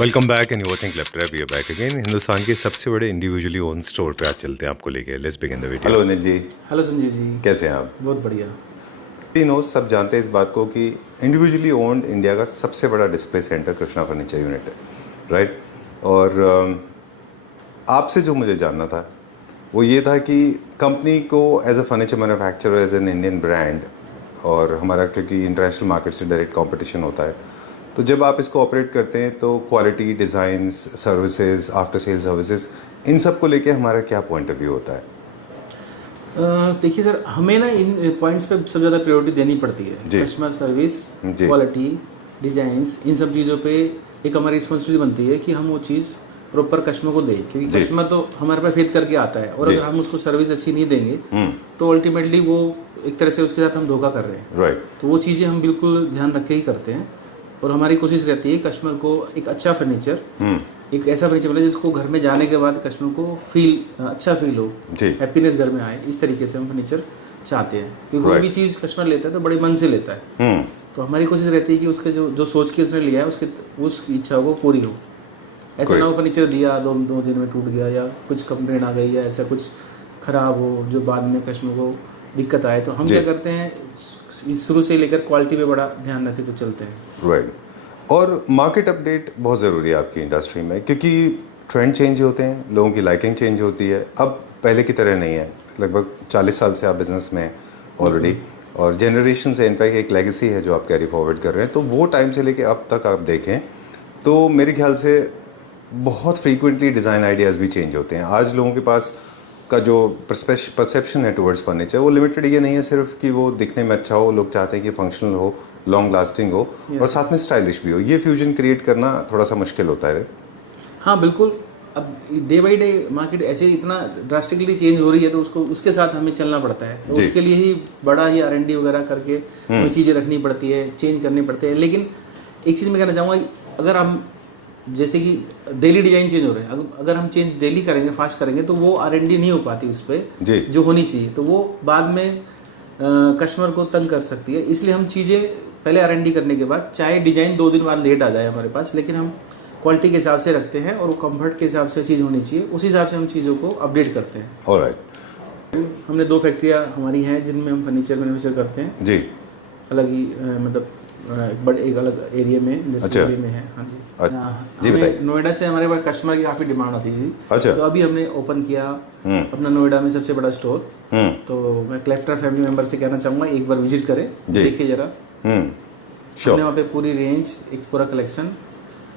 Welcome back and you watching Claptrap. We are back again. Hindustan के सबसे बड़े individually own store पे आज चलते हैं आपको लेके। Let's begin the video. Hello Anil ji. Hello Sanjay ji. कैसे हैं आप? बहुत बढ़िया। नो सब जानते हैं इस बात को कि इंडिविजुअली ओन्ड इंडिया का सबसे बड़ा display centre Krishna furniture unit है, राइट? और आपसे जो मुझे जानना था वो ये था कि कंपनी को as a furniture manufacturer, as an Indian brand, और हमारा क्योंकि इंटरनेशनल मार्केट से डायरेक्ट कंपटीशन होता है, तो जब आप इसको ऑपरेट करते हैं तो quality, designs, services, after sale services, इन सब को लेके हमारा क्या पॉइंट ऑफ व्यू होता है? देखिए सर, हमें ना इन पॉइंट्स पे सबसे ज़्यादा प्रायोरिटी देनी पड़ती है। कस्टमर सर्विस, क्वालिटी, डिज़ाइंस, इन सब चीज़ों पे एक हमारी रिस्पॉन्सिबिलिटी बनती है कि हम वो चीज़ प्रॉपर कस्टमर को दें, क्योंकि कस्टमर तो हमारे पे फेथ करके आता है, और अगर हम उसको सर्विस अच्छी नहीं देंगे तो अल्टीमेटली वो एक तरह से उसके साथ हम धोखा कर रहे हैं, राइट? तो वो चीज़ें हम बिल्कुल ध्यान रख के ही करते हैं, और हमारी कोशिश रहती है कस्टमर को एक अच्छा फर्नीचर, एक ऐसा फर्नीचर मिले जिसको घर में जाने के बाद कस्टमर को अच्छा फील हो, हैप्पीनेस घर में आए। इस तरीके से हम फर्नीचर चाहते हैं, क्योंकि कोई भी चीज़ कस्टमर लेता है तो बड़े मन से लेता है। तो हमारी कोशिश रहती है कि उसके जो सोच के उसने लिया है उसके उस इच्छा को पूरी हो। ऐसा ना हो फर्नीचर दिया, दो दिन में टूट गया, या कुछ कंप्लेंट आ गई, या ऐसा कुछ ख़राब हो जो बाद में कस्टमर को दिक्कत आए। तो हम क्या करते हैं, शुरू से लेकर क्वालिटी पे बड़ा ध्यान रख के चलते हैं, राइट? और मार्केट अपडेट बहुत ज़रूरी है आपकी इंडस्ट्री में, क्योंकि ट्रेंड चेंज होते हैं, लोगों की लाइकिंग चेंज होती है। अब पहले की तरह नहीं है। लगभग 40 साल से आप बिज़नेस में ऑलरेडी, और जनरेशन से इनफैक्ट एक लेगेसी है जो आप कैरी फॉरवर्ड कर रहे हैं। तो वो टाइम से लेके अब तक आप देखें तो मेरे ख्याल से बहुत फ्रीक्वेंटली डिज़ाइन आइडियाज़ भी चेंज होते हैं। आज लोगों के पास का जो परसेप्शन है टुवर्ड्स फर्नीचर, वो लिमिटेड ये नहीं है सिर्फ कि वो दिखने में अच्छा हो। लोग चाहते हैं कि फंक्शनल हो, लॉन्ग लास्टिंग हो, और साथ में स्टाइलिश भी हो। ये फ्यूजन क्रिएट करना थोड़ा सा मुश्किल होता है। हाँ बिल्कुल। अब डे बाई डे मार्केट ऐसे इतना ड्रास्टिकली चेंज हो रही है, तो उसके साथ हमें चलना पड़ता है। तो उसके लिए ही बड़ा ही R&D वगैरह करके वो चीज़ें रखनी पड़ती है, चेंज करनी पड़ती है। लेकिन एक चीज़ मैं कहना चाहूँगा, अगर हम जैसे कि डेली डिज़ाइन चेंज हो रहे हैं, अगर हम चेंज डेली करेंगे, फास्ट करेंगे, तो वो R&D नहीं हो पाती उस पर जो होनी चाहिए, तो वो बाद में कस्टमर को तंग कर सकती है। इसलिए हम चीज़ें पहले R&D करने के बाद, चाहे डिज़ाइन 2 दिन बाद लेट आ जाए हमारे पास, लेकिन हम क्वालिटी के हिसाब से रखते हैं, और वो कंफर्ट के हिसाब से चीज़ होनी चाहिए, उस हिसाब से हम चीज़ों को अपडेट करते हैं। ऑलराइट। हमने 2 फैक्ट्रियाँ हमारी हैं जिनमें हम फर्नीचर मैन्युफैक्चर करते हैं जी। अलग ही मतलब एक अलग एरिया में, इंडस्ट्रियल एरिया में है। हाँ जी। जी बताइए। नोएडा से हमारे पास कस्टमर की काफ़ी डिमांड आती थी। अच्छा। तो अभी हमने ओपन किया अपना नोएडा में सबसे बड़ा स्टोर। तो मैं कलेक्टर फैमिली मेंबर से कहना चाहूँगा, एक बार विजिट करें, देखिए जरा। हमने वहाँ पे पूरी रेंज, एक पूरा कलेक्शन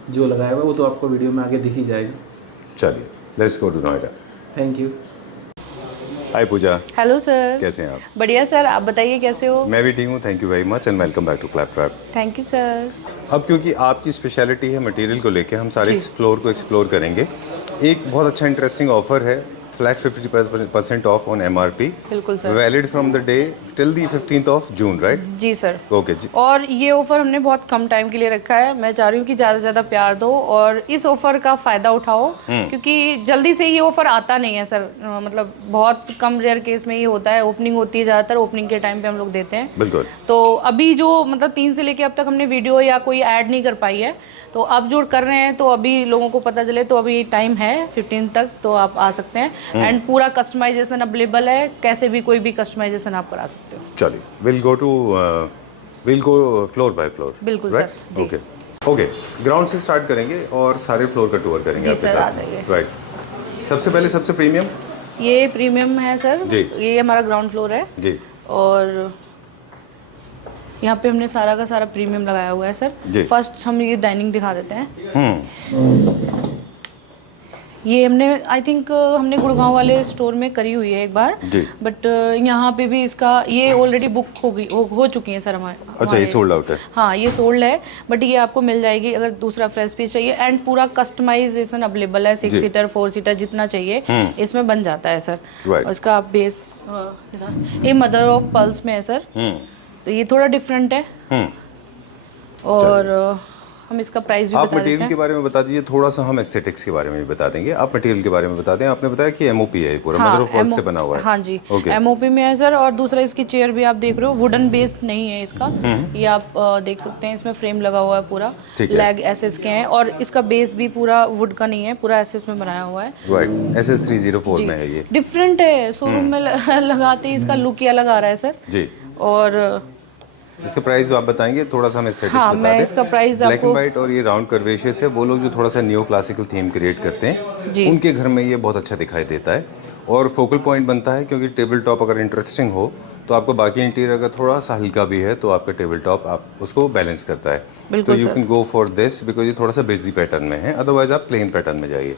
जो लगाया हुआ है, वो तो आपको वीडियो में आगे दिख ही जाएगा। चलिए, let's go to Noida. Thank you. Hi Pooja. Hello sir. कैसे हैं आप? बढ़िया सर, आप बताइए कैसे हो? मैं भी ठीक हूँ, thank you very much, and welcome back to Claptrap. Thank you sir. अब क्योंकि आपकी स्पेशलिटी है मटेरियल को लेके, हम सारे फ्लोर को एक्सप्लोर करेंगे। एक बहुत अच्छा इंटरेस्टिंग ऑफर है, फ्लैट 50% ऑफ ऑन MRP। बिल्कुल sir. Valid from the day till the 15th of June, right? जी सर। ओके जी। और ये ऑफर हमने बहुत कम टाइम के लिए रखा है। मैं चाह रही हूँ कि ज़्यादा से ज़्यादा प्यार दो और इस ऑफर का फ़ायदा उठाओ, क्योंकि जल्दी से ये ऑफर आता नहीं है सर। मतलब बहुत कम रेयर केस में ये होता है, ओपनिंग होती है, ज़्यादातर ओपनिंग के टाइम पे हम लोग देते हैं। बिल्कुल। तो अभी जो मतलब 3 से लेके अब तक हमने वीडियो या कोई ऐड नहीं कर पाई है, तो अब जो कर रहे हैं तो अभी लोगों को पता चले, तो अभी टाइम है 15 तक, तो आप आ सकते हैं। एंड पूरा कस्टमाइजेशन अवेलेबल है, कैसे भी कोई भी कस्टमाइजेशन आप करा सकते हो। चलिए, will go floor by floor. बिल्कुल सर। ओके ओके, ग्राउंड से स्टार्ट करेंगे और सारे फ्लोर का टूर करेंगे आपके साथ, राइट? सबसे पहले सबसे प्रीमियम, ये प्रीमियम है सर जी। ये हमारा ग्राउंड फ्लोर है जी, और यहाँ पे हमने सारा का सारा प्रीमियम लगाया हुआ है सर। फर्स्ट हम ये डाइनिंग दिखा देते हैं। ये हमने आई थिंक हमने गुड़गांव वाले स्टोर में करी हुई है एक बार, बट यहाँ पे भी इसका ये ऑलरेडी बुक हो चुकी है सर हमारे। अच्छा, ये सोल्ड आउट है? हाँ, ये सोल्ड है, बट ये आपको मिल जाएगी अगर दूसरा फ्रेश पीस चाहिए। एंड पूरा कस्टमाइजेशन अवेलेबल है, 6 सीटर 4 सीटर जितना चाहिए इसमें बन जाता है सर। और इसका बेस ये मदर ऑफ पल्स में है सर, तो ये थोड़ा डिफरेंट है। और हम इसका प्राइस भी आप बता देते मटेरियल हैं। के बारे में बता दीजिए थोड़ा सा, हम एस्थेटिक्स के बारे में भी बता देंगे। आप मटेरियल के बारे में बता दें। आपने बताया कि एमओपी है, पूरा मदर ऑफ पर्ल से बना हुआ है। हाँ जी, ओके। एमओपी में है सर। और दूसरा इसकी चेयर भी आप देख रहे हो, वुडन बेस्ड नहीं है इसका, ये आप देख सकते हैं, इसमें फ्रेम लगा हुआ है पूरा, लेग एसएस के हैं, और इसका बेस भी पूरा वुड का नहीं है, पूरा एसएस में बनाया हुआ है। राइट, SS 304 में है ये। डिफरेंट है, शोरूम में लगाते ही इसका लुक ही अलग आ रहा है सर जी। और इसका प्राइस आप बताएंगे थोड़ा सा, हम एस्थेटिक्स हाँ, बता मैं दें। इसका प्राइस ब्लैक आपको एंड व्हाइट और ये राउंड कर्वेशियस है, वो लोग जो थोड़ा सा न्यू क्लासिकल थीम क्रिएट करते हैं उनके घर में ये बहुत अच्छा दिखाई देता है और फोकल पॉइंट बनता है, क्योंकि टेबल टॉप अगर इंटरेस्टिंग हो तो आपका बाकी इंटीरियर अगर थोड़ा सा हल्का भी है तो आपका टेबल टॉप आप उसको बैलेंस करता है। तो you can go for this because ये थोड़ा सा बिजी पैटर्न में है, अदरवाइज आप प्लेन पैटर्न में जाइए।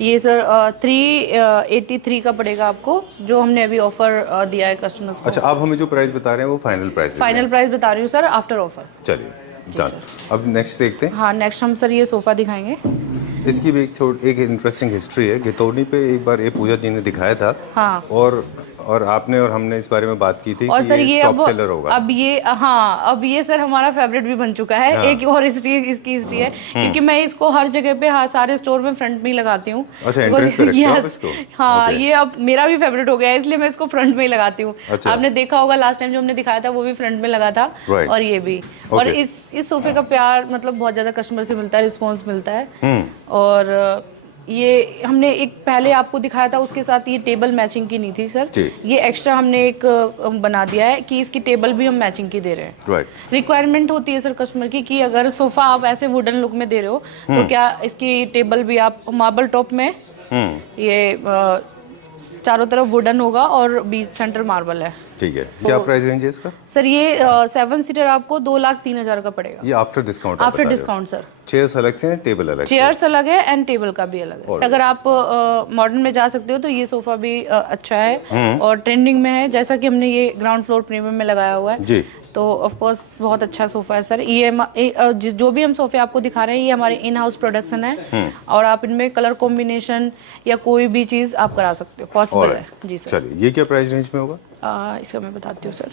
ये सर 383 का पड़ेगा आपको, जो हमने अभी ऑफर दिया है कस्टमर्स को। अच्छा, आप हमें जो प्राइस बता रहे हैं वो फाइनल प्राइस है? फाइनल प्राइस बता रही हूँ सर आफ्टर ऑफर। चलिए डन। अब नेक्स्ट देखते हैं। हाँ, नेक्स्ट हम सर ये सोफ़ा दिखाएंगे। इसकी भी एक इंटरेस्टिंग हिस्ट्री है। घितौनी पे एक बार ये पूजा जी ने दिखाया था। हाँ। और आपने और हमने इस बारे में बात की थी और कि सर ये टॉप सेलर होगा। अब ये हाँ, अब ये सर हमारा फेवरेट भी बन चुका है। हाँ। एक और इसकी हिस्ट्री है, क्योंकि मैं इसको हर जगह पे, हर सारे स्टोर में फ्रंट में ही लगाती हूँ। अच्छा, एंट्रेंस पे रखते हो आप इसको? हाँ, ये अब मेरा भी फेवरेट हो गया है, इसलिए मैं इसको फ्रंट में ही लगाती हूँ। अच्छा। आपने देखा होगा लास्ट टाइम जो हमने दिखाया था वो भी फ्रंट में लगा था, और ये भी। और इस सोफे का प्यार मतलब बहुत ज्यादा कस्टमर से मिलता है, रिस्पॉन्स मिलता है। और ये हमने एक पहले आपको दिखाया था, उसके साथ ये टेबल मैचिंग की नहीं थी सर, ये एक्स्ट्रा हमने एक बना दिया है कि इसकी टेबल भी हम मैचिंग की दे रहे हैं। रिक्वायरमेंट होती है सर कस्टमर की कि अगर सोफा आप ऐसे वुडन लुक में दे रहे हो तो क्या इसकी टेबल भी आप मार्बल टॉप में, ये चारों तरफ वुडन होगा और बीच सेंटर मार्बल है। ठीक है। क्या प्राइस रेंज है इसका? सर ये 7 सीटर आपको 2,03,000 का पड़ेगा। ये after discount? After discount sir. Chairs अलग से हैं, टेबल अलग? चेयर्स अलग है एंड टेबल का भी अलग है। अगर आप मॉडर्न में जा सकते हो तो ये सोफा भी अच्छा है और ट्रेंडिंग में है, जैसा कि हमने ये ग्राउंड फ्लोर प्रीमियम में लगाया हुआ है जी। तो ऑफ कोर्स बहुत अच्छा सोफा है सर। ये जो भी हम सोफे आपको दिखा रहे हैं ये हमारे इन हाउस प्रोडक्शन है, और आप इनमें कलर कॉम्बिनेशन या कोई भी चीज आप करा सकते हो, पॉसिबल है जी सर। चलिए, ये क्या प्राइस रेंज में होगा? इसका मैं बताती हूँ सर।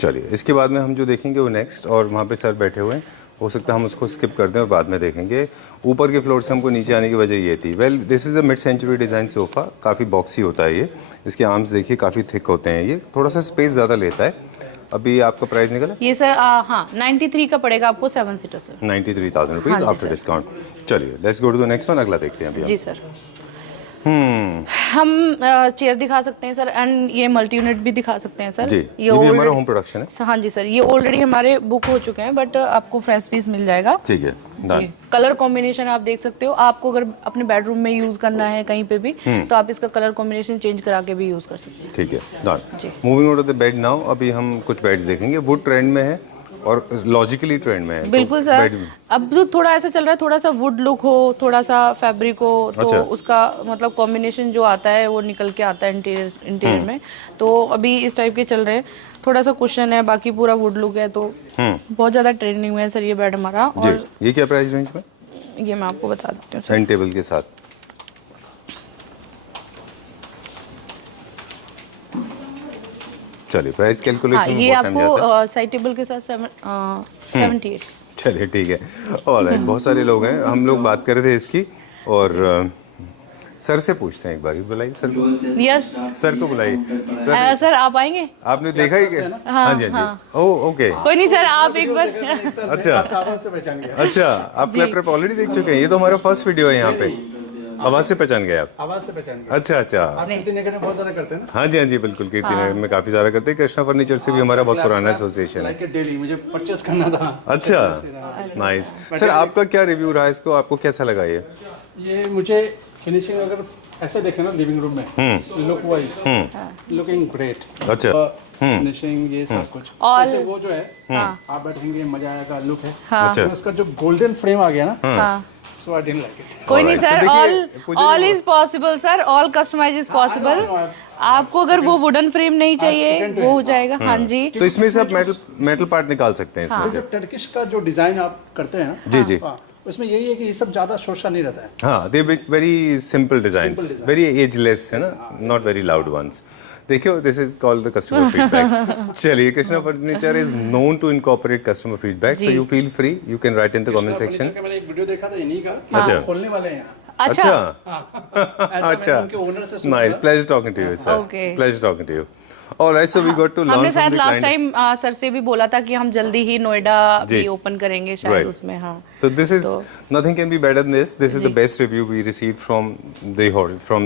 चलिए, इसके बाद में हम जो देखेंगे वो नेक्स्ट, और वहाँ पे सर बैठे हुए हैं, हो सकता है हम उसको स्किप कर दें और बाद में देखेंगे। ऊपर के फ्लोर से हमको नीचे आने की वजह ये थी, well this is a mid century design sofa, काफ़ी बॉक्सी होता है ये, इसके आर्म्स देखिए काफ़ी थिक होते हैं, ये थोड़ा सा स्पेस ज़्यादा लेता है। अभी आपका प्राइस निकला ये सर? हाँ, 93 का पड़ेगा आपको 7 seater sir. 93,000 rupees after discount. चलिए let's go to the next one, अगला देखते हैं अभी जी सर। हम चेयर दिखा सकते हैं सर, एंड ये मल्टी यूनिट भी दिखा सकते हैं सर। जी, ये भी हमारा होम प्रोडक्शन है। हाँ जी सर, ये ऑलरेडी हमारे बुक हो चुके हैं, बट आपको फ्रेश पीस मिल जाएगा। ठीक है, डन। कलर कॉम्बिनेशन आप देख सकते हो, आपको अगर अपने बेडरूम में यूज करना है कहीं पे भी तो आप इसका कलर कॉम्बिनेशन चेंज करा के भी यूज कर सकते हैं। ठीक है, done. Moving on to the bed now, अभी हम कुछ बेड्स देखेंगे। वुड ट्रेंड में है और लॉजिकली ट्रेंड में है। बिल्कुल सर, अब तो थोड़ा ऐसा चल रहा है, थोड़ा सा वुड लुक हो, थोड़ा सा फैब्रिक हो, तो उसका मतलब कॉम्बिनेशन जो आता है वो निकल के आता है इंटीरियर में। तो अभी इस टाइप के चल रहे हैं, थोड़ा सा कुशन है, बाकी पूरा वुड लुक है, तो बहुत ज्यादा ट्रेंडिंग में है सर ये बेड हमारा। और ये क्या प्राइस रेंज में? ये मैं आपको बता देती हूँ, सेंटर टेबल के साथ। चलिए प्राइस कैलकुलेशन ये आपको साइड टेबल के साथ 78। चलिए ठीक है, ऑलराइट। बहुत सारे लोग हैं, हम लोग बात कर रहे थे इसकी, और सर से पूछते हैं एक बार, बुलाइए सर को। यस, सर को बुलाइए। सर आप आएंगे? आपने देखा ही क्या? हाँ जी हाँ जी। ओह ओके, कोई नहीं सर, आप एक बार। अच्छा अच्छा, आप क्लैपटॉप ऑलरेडी देख चुके हैं? ये तो हमारा फर्स्ट वीडियो है यहाँ पे। आवाज से पहचान गए आप? आवाज से पहचान गए। अच्छा अच्छा, आप कीर्तिनगर में बहुत ज्यादा करते हैं ना? हाँ जी हाँ जी, बिल्कुल कीर्तिनगर में काफी सारा करते हैं। कृष्णा फर्नीचर से भी हमारा बहुत पुराना एसोसिएशन है। डेली मुझे परचेस करना था। अच्छा, नाइस। सर आपका क्या रिव्यू रहा इसको, आपको कैसा लगा ये मुझे फिनिशिंग अगर ऐसे देखें ना लिविंग रूम में, लुक वाइज लुकिंग ग्रेट। अच्छा, फिनिशिंग ये सब कुछ ऐसे वो जो है आप बैठेंगे मजा आएगा, लुक है। अच्छा, उसका जो गोल्डन फ्रेम आ गया ना, so I didn't like it. कोई नहीं sir, all is possible sir, all customise is possible. आपको अगर वो वुडन फ्रेम नहीं चाहिए वो हो जाएगा। हाँ जी, तो इसमें से आप मेटल पार्ट निकाल सकते हैं इसमें से। टर्किश का जो डिजाइन आप करते हैं जी जी, उसमें यही है कि ये सब ज्यादा शोशा नहीं रहता है। हाँ, they very simple design, very ageless है ना, नॉट वेरी लाउड वंस। देखियो, this is called the customer feedback. चलिए, Krishna furniture is known to incorporate customer feedback, so you feel free, you can write in the comment section. मैंने एक video देखा था इन्हीं का, अच्छा, खोलने वाले हैं। अच्छा, अच्छा, nice, pleasure talking to you sir, pleasure talking to you. Alright, so we got to learn हमने from शायद the last client. Time sir से भी बोला था कि हम जल्दी ही नोएडा भी ओपन करेंगे शायद, Right. उसमें। हाँ, So this is nothing can be better than this. This is the best review we received from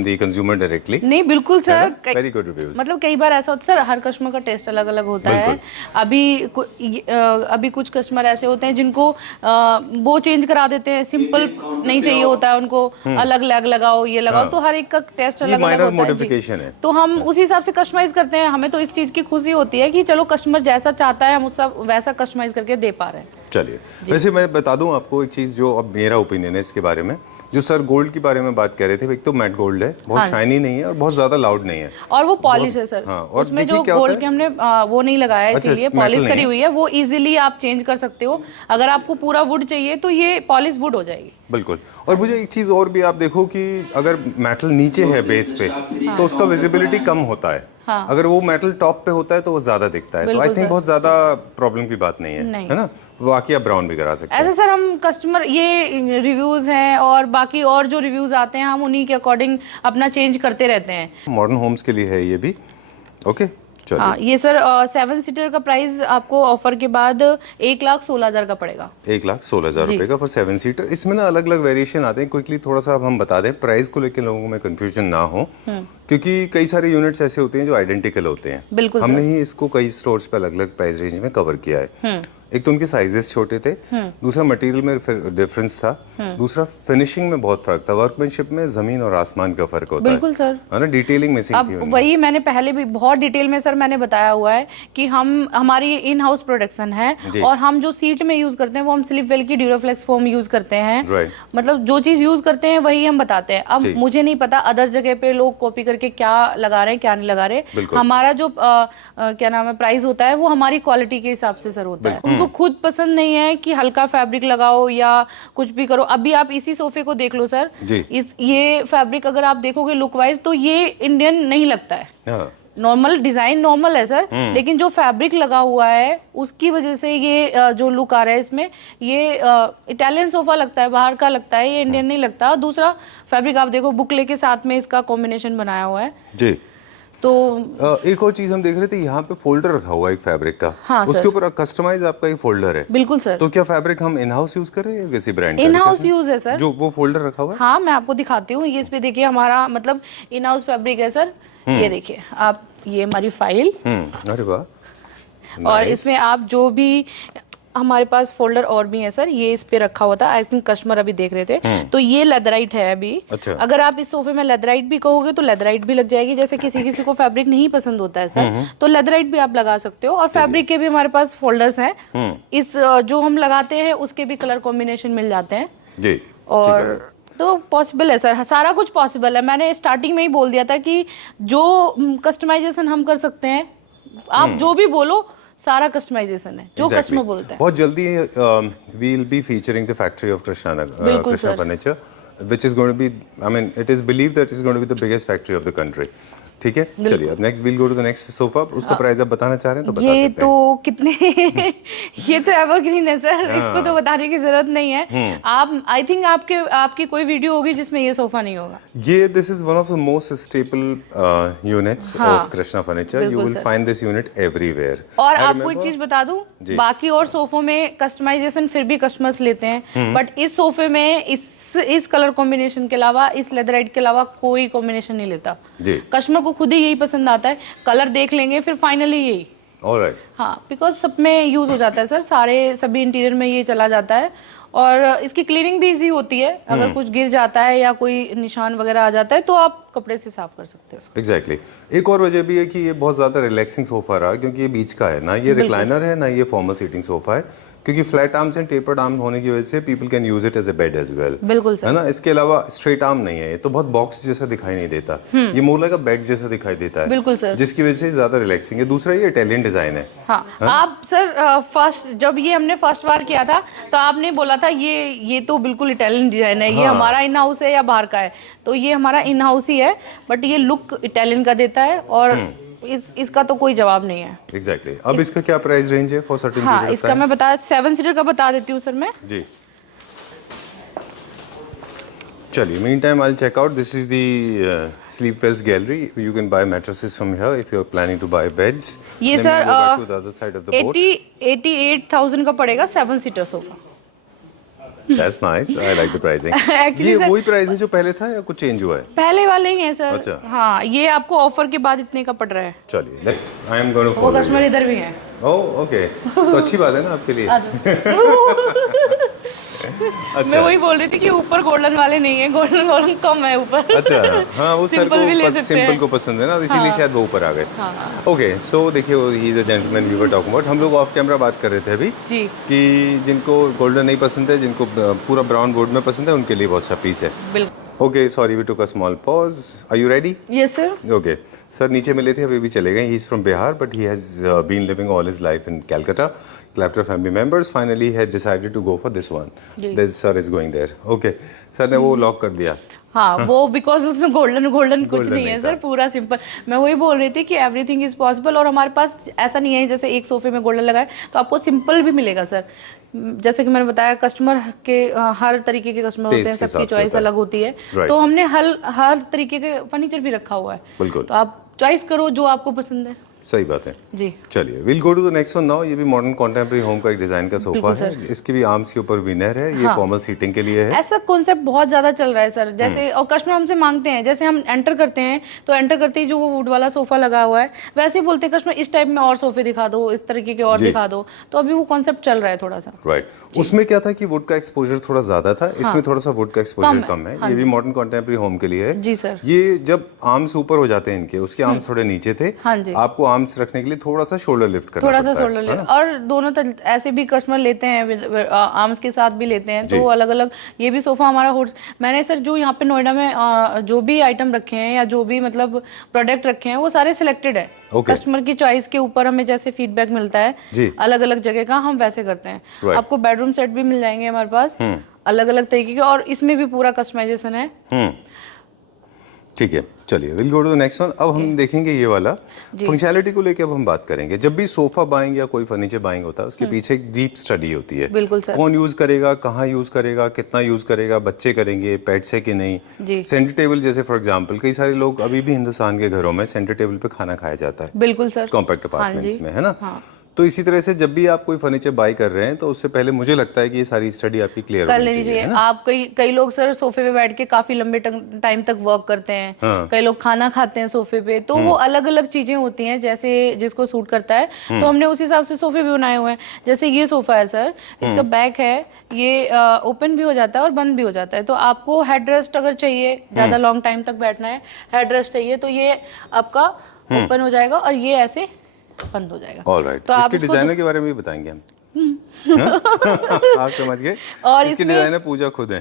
the consumer directly. नहीं बिल्कुल सर, Very good reviews. मतलब कई बार ऐसा होता है सर, हर कस्टमर का टेस्ट अलग अलग होता है। अभी कुछ कस्टमर ऐसे होते हैं जिनको वो चेंज करा देते हैं, सिंपल नहीं चाहिए होता है उनको, अलग लैग लगाओ, ये लगाओ, तो हर एक का टेस्ट अलग अलग होता modification है। तो हम उसी हिसाब से कस्टमाइज करते हैं। हमें तो इस चीज की खुशी होती है कि चलो कस्टमर जैसा चाहता है हम उसका वैसा कस्टमाइज करके दे पा रहे हैं। चलिए, वैसे मैं बता दूं आपको एक चीज़ जो अब मेरा ओपिनियन है इसके बारे में। जो सर गोल्ड के बारे में बात कर रहे थे, एक तो मैट गोल्ड है, बहुत शाइनी नहीं है और बहुत ज्यादा लाउड नहीं है, और वो पॉलिश है सर। हाँ, और उसमें जो गोल्ड के हमने वो नहीं लगाया है, इसीलिए पॉलिश करी हुई है। वो इजीली आप चेंज कर सकते हो। अगर आपको पूरा वुड चाहिए तो ये पॉलिश वुड हो जाएगी। बिल्कुल। और मुझे एक चीज़ और भी आप देखो कि अगर मेटल नीचे है बेस पे तो उसका विजिबिलिटी कम होता है। हाँ। अगर वो मेटल टॉप पे होता है तो वो ज्यादा दिखता है। तो आई थिंक बहुत ज्यादा प्रॉब्लम की बात नहीं है ना। बाकी आप ब्राउन भी करा सकते हैं। ऐसे सर हम कस्टमर ये रिव्यूज हैं और बाकी और जो रिव्यूज आते हैं हम उन्हीं के अकॉर्डिंग अपना चेंज करते रहते हैं। मॉडर्न होम्स के लिए है ये भी। ओके, हाँ, ये सर 7 सीटर का प्राइस आपको ऑफर के बाद 1,16,000 का पड़ेगा। 1,16,000 रुपए का फॉर 7 सीटर। इसमें ना अलग अलग वेरिएशन आते हैं। क्विकली थोड़ा सा अब हम बता दें प्राइस को लेकर लोगों में कंफ्यूजन ना हो, क्योंकि कई सारे यूनिट्स ऐसे होते हैं जो आइडेंटिकल होते हैं। बिल्कुल, हमने ही इसको कई स्टोर्स पे अलग अलग प्राइस रेंज में कवर किया है। एक तो उनके साइजेस छोटे थे, दूसरा मटेरियल में डिफरेंस था, दूसरा फिनिशिंग में बहुत फर्क था। वर्कमैनशिप में जमीन और आसमान का फर्क होता है। बिल्कुल सर, है ना, डिटेलिंग मिसिंग थी अब वही मैंने पहले भी बहुत डिटेल में सर मैंने बताया हुआ है कि हमारी इन हाउस प्रोडक्शन है और हम जो सीट में यूज करते हैं वो हम स्लिपवेल की ड्यूराफ्लेक्स फोम यूज करते हैं। मतलब जो चीज यूज करते हैं वही हम बताते हैं। अब मुझे नहीं पता अदर जगह पे लोग कॉपी करके क्या लगा रहे हैं क्या नहीं लगा रहे। हमारा जो क्या नाम है प्राइस होता है वो हमारी क्वालिटी के हिसाब से सर होता है। उनको खुद पसंद नहीं है कि हल्का फैब्रिक लगाओ या कुछ भी करो। अभी आप इसी सोफे को देख लो सर, ये फैब्रिक अगर आप देखोगे लुक वाइज तो ये इंडियन नहीं लगता है। नॉर्मल डिजाइन नॉर्मल है सर, लेकिन जो फैब्रिक लगा हुआ है उसकी वजह से ये जो लुक आ रहा है इसमें, ये इटालियन सोफा लगता है, बाहर का लगता है, ये इंडियन नहीं लगता। दूसरा फैब्रिक आप देखो बुकले के साथ में इसका कॉम्बिनेशन बनाया हुआ है जी। तो एक और चीज हम देख रहे थे, यहाँ पे फोल्डर रखा हुआ है एक फैब्रिक का। हाँ, उसके ऊपर कस्टमाइज आपका एक फोल्डर है। बिल्कुल सर। तो क्या फैब्रिक हम इन हाउस यूज करें या किसी ब्रांड का? इन हाउस यूज है सर, जो वो फोल्डर रखा हुआ है। हाँ, मैं आपको दिखाती हूँ। ये इस पे देखिए हमारा मतलब इन हाउस फैब्रिक है सर। ये देखिए आप, ये हमारी फाइल। अरे वाह। और इसमें आप जो भी हमारे पास फोल्डर और भी है सर, ये इस पे रखा हुआ था। आई थिंक कस्टमर अभी देख रहे थे। तो ये लेदराइट है अभी। अच्छा। अगर आप इस सोफे में लेदराइट भी कहोगे तो लेदराइट भी लग जाएगी। जैसे किसी किसी को फैब्रिक नहीं पसंद होता है सर, तो लेदराइट भी आप लगा सकते हो। और फैब्रिक के भी हमारे पास फोल्डर्स हैं। इस जो हम लगाते हैं उसके भी कलर कॉम्बिनेशन मिल जाते हैं जी। और तो पॉसिबल है सर, सारा कुछ पॉसिबल है। मैंने स्टार्टिंग में ही बोल दिया था कि जो कस्टमाइजेशन हम कर सकते हैं, आप जो भी बोलो सारा कस्टमाइजेशन है जो कस्टमर बोलता है। बहुत जल्दी we will be featuring the factory of Krishna furniture, which is going to be, I mean it is believed that is going to be the biggest factory of the country. ठीक है, चलिए अब next will go to the next sofa. उसका price आप बताना चाह रहे हैं तो बता सकते हैं। ये तो कितने ये तो एवरग्रीन है सर, इसको तो बताने की जरूरत नहीं है। आप आई थिंक आपकी कोई वीडियो होगी जिसमें ये सोफा नहीं होगा। ये this is one of the most staple units of Krishna furniture. You will find this unit everywhere. और आपको एक चीज बता दूं, बाकी और सोफों में कस्टमाइजेशन फिर भी कस्टमर्स लेते हैं, बट इस सोफे में इस कलर कॉम्बिनेशन के अलावा, इस लेदराइट के अलावा कोई कॉम्बिनेशन नहीं लेता जी। कस्टमर को खुद ही यही पसंद आता है, कलर देख लेंगे फिर फाइनली यही। ऑलराइट। हाँ, बिकॉज सब में यूज हो जाता है सर, सभी इंटीरियर में ये चला जाता है। और इसकी क्लीनिंग भी इजी होती है। अगर कुछ गिर जाता है या कोई निशान वगैरह आ जाता है तो आप कपड़े से साफ कर सकते हो। एग्जैक्टली। एक और वजह भी है कि ये बहुत ज्यादा रिलैक्सिंग सोफा रहा, क्योंकि ये बीच का है ना, ये रिक्लाइनर है ना, ये फॉर्मल सीटिंग सोफा है। क्योंकि flat arms and tapered arm होने की वजह से people can use it as a bed as well. बिल्कुल सर। है ना, इसके अलावा स्ट्रेट आर्म नहीं है, ये तो बहुत बॉक्स जैसा दिखाई नहीं देता। ये मोर लाइक बेड जैसा दिखाई देता है। बिल्कुल सर। जिसकी वजह से ज्यादा रिलैक्सिंग है। दूसरा ये इटालियन डिजाइन है। हाँ, आप सर फर्स्ट जब ये हमने फर्स्ट बार किया था तो आपने बोला था ये तो बिल्कुल इटालियन डिजाइन है। ये हमारा इन हाउस है या बाहर का है? तो ये हमारा इन हाउस ही है, बट ये लुक इटालियन का देता है और इसका तो कोई जवाब नहीं है। एग्जैक्टली अब इसका क्या प्राइस रेंज है फॉर सर्टेन? हाँ, इसका मैं 7 सीटर का बता देती हूँ सर मैं जी। चलिए, mean time I check out, this is the Sleepwells gallery, you can buy mattresses from here if you are planning to buy beds. ये सर 88,000 का पड़ेगा 7 seater sofa. That's nice. I like the pricing. ये वही price है जो पहले था या कुछ चेंज हुआ है? पहले वाले ही हैं सर। अच्छा। हाँ, ये आपको ऑफर के बाद इतने का पड़ रहा है। चलिए, I am going to वो follow कस्टमर you. इधर भी हैं। ओह ओके, तो अच्छी बात है ना आपके लिए। अच्छा। मैं वही बोल रही थी कि ऊपर गोल्डन वाले नहीं है, गोल्डन कम है ऊपर। अच्छा, हाँ वो सर को सिंपल को पसंद है ना, इसीलिए हाँ। शायद वो ऊपर आ गए। ओके, सो देखिए, he is a gentleman we were talking about. हम लोग ऑफ कैमरा बात कर रहे थे अभी जी कि जिनको गोल्डन नहीं पसंद है, जिनको पूरा ब्राउन बोर्ड में पसंद है, उनके लिए बहुत सा पीस है। बिल्कुल। Okay, sorry we took a small pause. Are you ready? Yes sir. Okay sir, नीचे मिले थे, अभी भी चले गए। He is from Bihar but he has been living all his life in Calcutta. Clapter family members finally had decided to go for this one. This sir is going there. Okay, sir ने वो lock कर दिया। हाँ, वो because उसमें golden कुछ नहीं है सर, पूरा सिंपल। मैं वही बोल रही थी कि एवरीथिंग इज पॉसिबल, और हमारे पास ऐसा नहीं है जैसे एक सोफे में गोल्डन लगाए तो आपको सिंपल भी मिलेगा सर। जैसे कि मैंने बताया, कस्टमर के हर तरीके के कस्टमर होते हैं, सबकी चॉइस अलग होती है, तो हमने हर तरीके के फर्नीचर भी रखा हुआ है। बिल्कुल, तो आप चॉइस करो जो आपको पसंद है। सही बात है जी। चलिए, will go to the next one now. ये भी मॉडर्न कॉन्टेम्पररी होम का एक डिजाइन का सोफा है। इसके भी आर्म्स के ऊपर विनर है। ये फॉर्मल सीटिंग के लिए है। ऐसा कॉन्सेप्ट बहुत ज्यादा चल रहा है सर। जैसे और कस्टमर हमसे मांगते हैं, जैसे हम एंटर करते हैं तो एंटर करते ही जो वो वुड वाला सोफा लगा हुआ है, वैसे ही बोलते हैं कस्टमर इस टाइप में और सोफे दिखा दो, इस तरीके के और दिखा दो। तो अभी वो कॉन्सेप्ट चल रहा है थोड़ा सा। राइट, उसमें क्या था कि वुड का एक्सपोजर थोड़ा ज्यादा था, इसमें थोड़ा सा वुड का एक्सपोजर कम है। ये भी मॉडर्न कॉन्टेम्पररी होम के लिए है। जी सर। ये जब आर्म्स ऊपर हो जाते हैं इनके, उसके आर्म्स थोड़े नीचे थे, आपको आर्म्स रखने के लिए थोड़ा सा शोल्डर लिफ्ट करना पड़ता है। थोड़ा सा शोल्डर लिफ्ट, और दोनों ऐसे भी कस्टमर लेते हैं, आर्म्स के साथ भी लेते हैं, तो अलग अलग। ये भी सोफा हमारा मैंने सर जो यहाँ पे नोएडा में जो भी आइटम रखे हैं या जो भी मतलब प्रोडक्ट रखे हैं, वो सारे सिलेक्टेड है। कस्टमर की चॉइस के ऊपर हमें जैसे फीडबैक मिलता है अलग अलग जगह का, हम वैसे करते हैं। आपको बेडरूम सेट भी मिल जाएंगे हमारे पास अलग अलग तरीके के, और इसमें भी पूरा कस्टमाइजेशन है। ठीक है, चलिए will go to the next one. अब हम देखेंगे ये वाला फंक्शनैलिटी को लेके। अब हम बात करेंगे, जब भी सोफा बाइंग या कोई फर्नीचर बाइंग होता है, उसके पीछे एक डीप स्टडी होती है। बिल्कुल सर। कौन यूज करेगा, कहाँ यूज करेगा, कितना यूज करेगा, बच्चे करेंगे, पेट्स है कि नहीं। सेंटर टेबल जैसे फॉर एग्जांपल, कई सारे लोग अभी भी हिंदुस्तान के घरों में सेंटर टेबल पे खाना खाया जाता है। बिल्कुल सर। कॉम्पैक्ट अपार्टमेंट्स में, है ना। तो इसी तरह से जब भी आप कोई फर्नीचर बाय कर रहे हैं, तो उससे पहले मुझे लगता है कि ये सारी स्टडी आपकी क्लियर कर लेनी चाहिए। आप कई लोग सर सोफे पे बैठ के काफी लंबे टाइम तक वर्क करते हैं। कई लोग खाना खाते हैं सोफे पे, तो वो अलग अलग चीजें होती हैं जैसे जिसको सूट करता है। तो हमने उस हिसाब से सोफे भी बनाए हुए हैं। जैसे ये सोफा है सर, इसका बैक है, ये ओपन भी हो जाता है और बंद भी हो जाता है। तो आपको हेड रेस्ट अगर चाहिए, ज्यादा लॉन्ग टाइम तक बैठना है, हेड रेस्ट चाहिए, तो ये आपका ओपन हो जाएगा और ये ऐसे बंद हो जाएगा। ऑलराइट, तो इसके डिजाइनर के बारे में भी बताएंगे हम। आप समझ गए, और इसके डिजाइनर पूजा खुद है।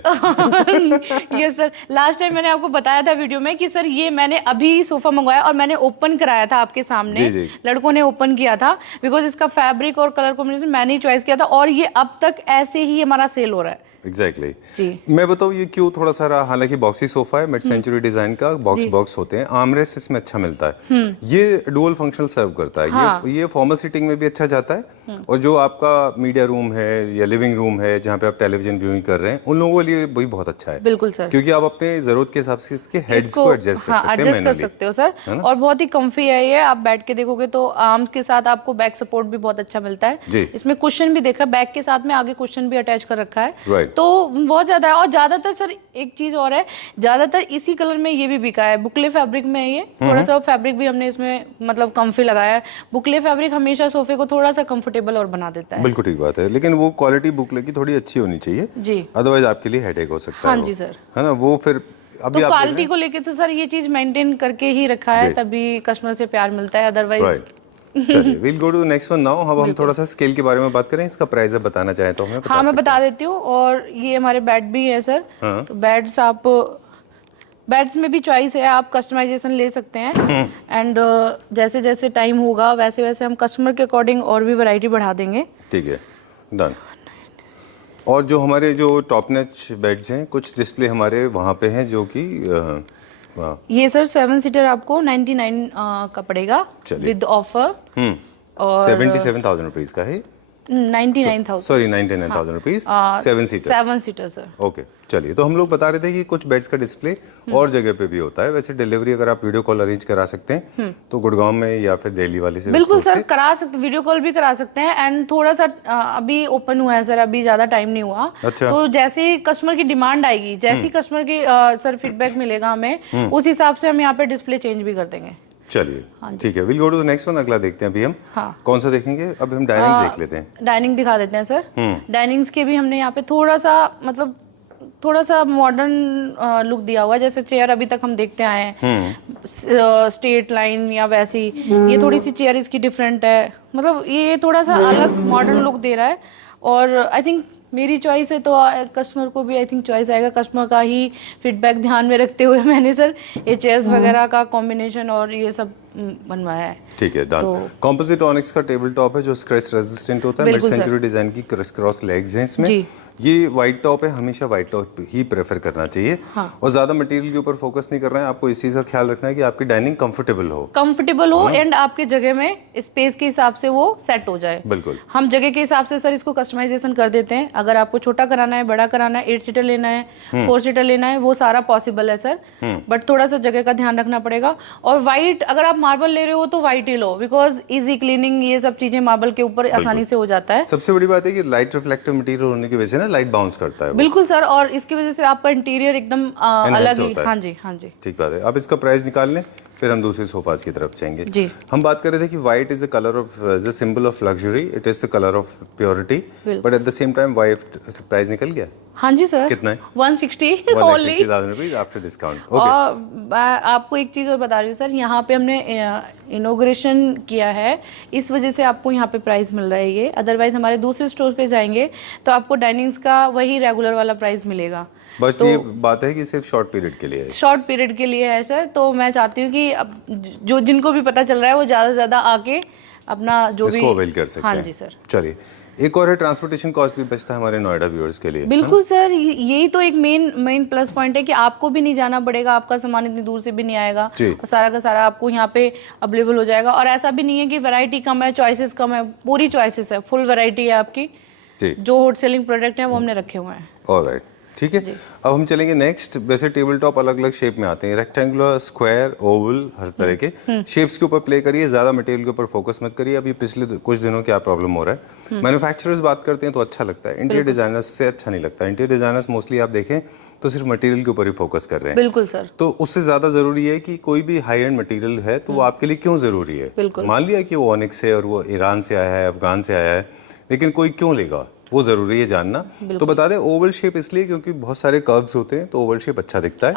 ये सर, लास्ट टाइम मैंने आपको बताया था वीडियो में कि सर ये मैंने अभी सोफा मंगवाया और मैंने ओपन कराया था आपके सामने। जी। लड़कों ने ओपन किया था, बिकॉज इसका फैब्रिक और कलर कॉम्बिनेशन मैंने ही चॉइस किया था, और ये अब तक ऐसे ही हमारा सेल हो रहा है। एग्जैक्टली। मैं बताऊँ ये क्यों थोड़ा सा रहा, हालांकि बॉक्सी सोफा है, मिड सेंचुरी डिजाइन का, बॉक्स होते हैं, आर्मरेस्ट इसमें अच्छा मिलता है। ये डुअल फंक्शनल सर्व करता है। हाँ। ये फॉर्मल सीटिंग में भी अच्छा जाता है, और जो आपका मीडिया रूम है या लिविंग रूम है जहाँ पे आप टेलीविजन व्यूइंग कर रहे हैं, उन लोगों के लिए भी बहुत अच्छा है। बिल्कुल सर, क्योंकि आप अपने जरूरत के हिसाब से इसके हेड्स को एडजस्ट कर सकते हो सर, और बहुत ही कंफी है ये। आप बैठ के देखोगे तो आर्म्स के साथ आपको बैक सपोर्ट भी बहुत अच्छा मिलता है। इसमें कुशन भी देखा, बैक के साथ में आगे कुशन भी अटैच कर रखा है, तो बहुत ज्यादा है। और ज्यादातर सर एक चीज और है, ज्यादातर इसी कलर में ये भी बिका है, बुकले फैब्रिक में। ये थोड़ा सा फैब्रिक भी हमने इसमें मतलब कंफी लगाया है। बुकले फैब्रिक हमेशा सोफे को थोड़ा सा कंफर्टेबल और बना देता है। बिल्कुल ठीक बात है, लेकिन वो क्वालिटी बुकले की थोड़ी अच्छी होनी चाहिए जी, अदरवाइज आपके लिए हेडेक हो सकता है। हाँ जी सर, है ना। वो फिर अभी तो क्वालिटी को लेके तो सर ये चीज मेंटेन करके ही रखा है, तभी कस्टमर से प्यार मिलता है, अदरवाइज। चलिए will go to the next one now. अब हम थोड़ा सा स्केल के बारे में बात करें, इसका प्राइस आप बताना चाहें तो हमें हाँ मैं बता देती हूँ। और ये हमारे बेड भी है सर। हाँ। तो बेड्स में भी चॉइस है, आप कस्टमाइजेशन ले सकते हैं। एंड जैसे जैसे टाइम होगा वैसे वैसे हम कस्टमर के अकॉर्डिंग और भी वैरायटी बढ़ा देंगे। ठीक है, डन। और जो हमारे जो टॉप नॉच बेड्स हैं, कुछ डिस्प्ले हमारे वहाँ पे हैं जो कि वाह। ये सर 7 सीटर आपको 99 का पड़ेगा विद ऑफर। और 77,000 रुपीज का है। 99,000 sorry 99,000 rupees 7 seater. 7 seater sir. Okay चलिए, तो हम लोग बता रहे थे कि कुछ बेड्स का डिस्प्ले और जगह पे भी होता है। वैसे डिलीवरी अगर आप वीडियो कॉल अरेंज करा सकते हैं तो गुड़गांव में या फिर दिल्ली वाले से बिल्कुल सर करा सकते, वीडियो कॉल भी करा सकते हैं। एंड थोड़ा सा अभी ओपन हुआ है सर, अभी ज्यादा टाइम नहीं हुआ। अच्छा। तो जैसे ही कस्टमर की डिमांड आएगी, जैसे ही कस्टमर की सर फीडबैक मिलेगा हमें, उस हिसाब से हम यहाँ पे डिस्प्ले चेंज भी कर देंगे। चलिए ठीक है, will go to the next one. अगला देखते हैं अभी हम। हाँ। कौन सा देखेंगे? अब हम डाइनिंग देख लेते हैं। डाइनिंग दिखा देते हैं सर। डाइनिंग्स के भी हमने यहाँ पे थोड़ा सा मतलब थोड़ा सा मॉडर्न लुक दिया हुआ है। जैसे चेयर अभी तक हम देखते आए हैं स्ट्रेट लाइन या वैसी, ये थोड़ी सी चेयर इसकी डिफरेंट है। मतलब ये थोड़ा सा अलग मॉडर्न लुक दे रहा है। और आई थिंक मेरी चॉइस है तो कस्टमर को भी आई थिंक चॉइस आएगा। कस्टमर का ही फीडबैक ध्यान में रखते हुए मैंने सर ये चेयर्स वगैरह का कॉम्बिनेशन और ये सब बनवाया है। ठीक है, डन। कॉम्पोजिट ऑनिक्स का टेबल टॉप है जो स्क्रैच रेजिस्टेंट होता है। मिड सेंचुरी डिजाइन की क्रॉस लेग्स हैं इसमें। ये वाइट टॉप है, हमेशा वाइट टॉप ही प्रेफर करना चाहिए। और ज्यादा मटेरियल के ऊपर फोकस नहीं करना है। आपको इस चीज का ख्याल रखना है कि आपकी डाइनिंग कंफर्टेबल हो एंड आपके जगह में स्पेस के हिसाब से वो सेट हो जाए। बिल्कुल, हम जगह के हिसाब से सर इसको कस्टमाइजेशन कर देते हैं। अगर आपको छोटा कराना है, बड़ा कराना है, 8 सीटर लेना है, 4 सीटर लेना है, वो सारा पॉसिबल है सर। बट थोड़ा सा जगह का ध्यान रखना पड़ेगा। और व्हाइट, अगर आप मार्बल ले रहे हो तो white he low, because easy cleaning ये सब चीजें मार्बल के ऊपर आसानी से हो जाता है। सबसे बड़ी बात है कि लाइट रिफ्लेक्टिव मटेरियल होने की वजह से ना लाइट बाउंस करता है। बिल्कुल सर, और इसकी वजह से आपका इंटीरियर एकदम अलग ही। हाँ जी, हाँ जी, ठीक बात है। अब इसका प्राइस निकाल लें, फिर हम दूसरे सोफास की तरफ जाएंगे। जी। हम बात कर रहे थे कि white is the colour of the symbol of luxury, it is the colour of purity, but at the same time white price निकल गया। हाँ जी सर। कितना है? 160 ओनली, 160,000 रुपीज आफ्टर डिस्काउंट। और आपको एक चीज और बता रही हूँ सर, यहाँ पे हमने इनॉग्रेशन किया है, इस वजह से आपको यहाँ पे प्राइस मिल रहा है ये। अदरवाइज हमारे दूसरे स्टोर पे जाएंगे तो आपको डाइनिंग्स का वही रेगुलर वाला प्राइस मिलेगा। बस तो ये बात है कि सिर्फ शॉर्ट पीरियड के लिए है। शॉर्ट पीरियड के लिए है सर। तो मैं चाहती हूँ कि अब जो जिनको भी पता चल रहा है वो ज्यादा से ज्यादा आके अपना जो भी इसको अवेल कर सकते हैं। हाँ जी सर। चलिए, एक और है ट्रांसपोर्टेशन कॉस्ट भी बचता है हमारे नोएडा व्यूअर्स के लिए। बिल्कुल सर, यही तो एक मेन प्लस पॉइंट है कि आपको भी नहीं जाना पड़ेगा, आपका सामान इतनी दूर से भी नहीं आएगा और सारा का सारा आपको यहाँ पे अवेलेबल हो जाएगा। और ऐसा भी नहीं है कि वैरायटी कम है, चॉइसेस कम है, पूरी चॉइसेस है, फुल वैरायटी है आपकी। जो हॉट सेलिंग प्रोडक्ट है वो हमने रखे हुए हैं। ऑलराइट, ठीक है। अब हम चलेंगे नेक्स्ट। वैसे टेबल टॉप अलग अलग शेप में आते हैं, रेक्टेंगुलर, स्क्वायर, ओवल, हर तरह के शेप्स के ऊपर प्ले करिए, ज्यादा मटेरियल के ऊपर फोकस मत करिए। अभी पिछले कुछ दिनों क्या प्रॉब्लम हो रहा है, मैन्युफैक्चरर्स बात करते हैं तो अच्छा लगता है, इंटीरियर डिजाइनर्स से अच्छा नहीं लगता। इंटीरियर डिजाइनर्स मोस्टली आप देखें तो सिर्फ मटेरियल के ऊपर ही फोकस कर रहे हैं। बिल्कुल सर। तो उससे ज्यादा जरूरी है कि कोई भी हाई एंड मटेरियल है तो वो आपके लिए क्यों जरूरी है। मान लिया कि वो ऑनिक्स है और वो ईरान से आया है, अफगान से आया है, लेकिन कोई क्यों लेगा, वो जरूरी है जानना। तो बता दें ओवल शेप इसलिए क्योंकि बहुत सारे कर्व्स होते हैं तो ओवल शेप अच्छा दिखता है,